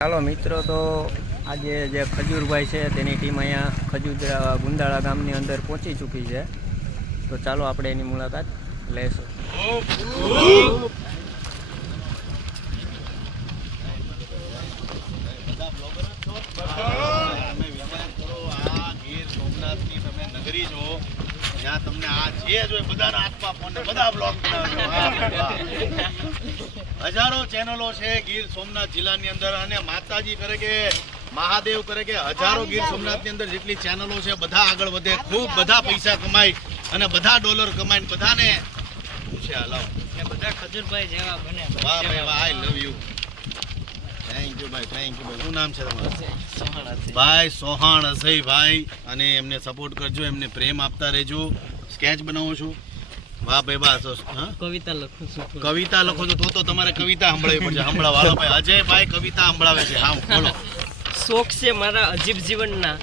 ચાલો મિત્રો, તો આજે જે ખજૂરભાઈ છે તેની ટીમ અહીંયા ખજૂરા ગુંદાળા ગામની અંદર પહોંચી ચૂકી છે. તો ચાલો આપણે એની મુલાકાત લઈશું. નગરી છો જ્યાં તમને આ જે જોઈએ બધાના હાથમાં ફોન ને બધા બ્લોગ હજારો ચેનલો છે ગીર સોમનાથ જિલ્લાની અંદર, અને માતાજી કરે કે મહાદેવ કરે કે હજારો ગીર સોમનાથની અંદર જેટલી ચેનલો છે બધા આગળ વધે, ખૂબ બધા પૈસા કમાય અને બધા ડોલર કમાય, બધાને છે હલાવ બધા ખજૂરભાઈ જેવા બને. વાહ ભાઈ વાહ, આઈ લવ યુ. થેન્ક યુ ભાઈ, થેન્ક યુ ભાઈ. શું નામ છે તમારું? ભાઈ સોહાણ અસઈ ભાઈ, અને એમને સપોર્ટ કરજો, એમને પ્રેમ આપતા રહેજો. સ્કેચ બનાવું છું. વાહ ભાઈ વાહ. કવિતા લખું છું. કવિતા લખો છો તો તમારે કવિતા સંભળાવી પડશે. સંભળાવો ભાઈ. અજયભાઈ કવિતા સંભળાવે છે. હા બોલો. શોખ છે મારા અજીબ જીવનના,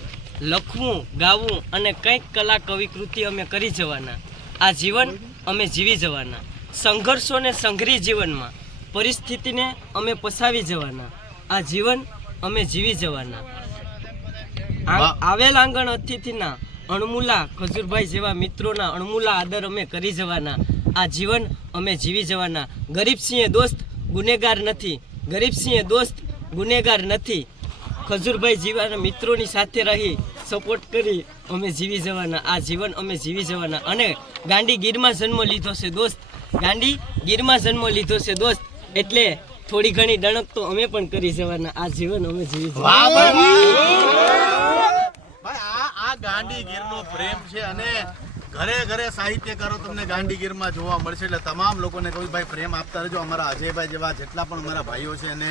લખવું ગાવું અને કંઈક કલા કવિકૃતિ અમે કરી જવાના. આ જીવન અમે જીવી જવાના. સંઘર્ષોને સંઘરી જીવનમાં પરિસ્થિતિને અમે પસાવી જવાના. આ જીવન અમે જીવી જવાના. આવેલ આંગણ અતિથિના અણમુલા ખજૂરભાઈ જેવા મિત્રોના અણમુલા આદર અમે કરી જવાના. આ જીવન અમે જીવી જવાના. ગરીબસિંહે દોસ્ત ગુનેગાર નથી, ગરીબસિંહે દોસ્ત ગુનેગાર નથી. ખજૂરભાઈ જેવા મિત્રોની સાથે રહી સપોર્ટ કરી અમે જીવી જવાના. આ જીવન અમે જીવી જવાના. અને ગાંડી ગીરમાં જન્મ લીધો છે દોસ્ત, ગાંડી ગીરમાં જન્મ લીધો છે દોસ્ત, એટલે થોડી ઘણી ડણક તો અમે પણ કરી જવાના. આ જીવન અમે જીવી જવાના. ભાઈ આ ગાંડી ગીરનો પ્રેમ છે, અને ઘરે ઘરે સાહિત્યકારો તમને ગાંડી ગીરમાં જોવા મળશે. એટલે તમામ લોકોને કહું ભાઈ પ્રેમ આપતા રહેજો. અમારા અજયભાઈ જેવા જેટલા પણ અમારા ભાઈઓ છે, અને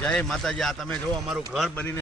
જય માતાજી. આ તમે જો અમારું ઘર બનીને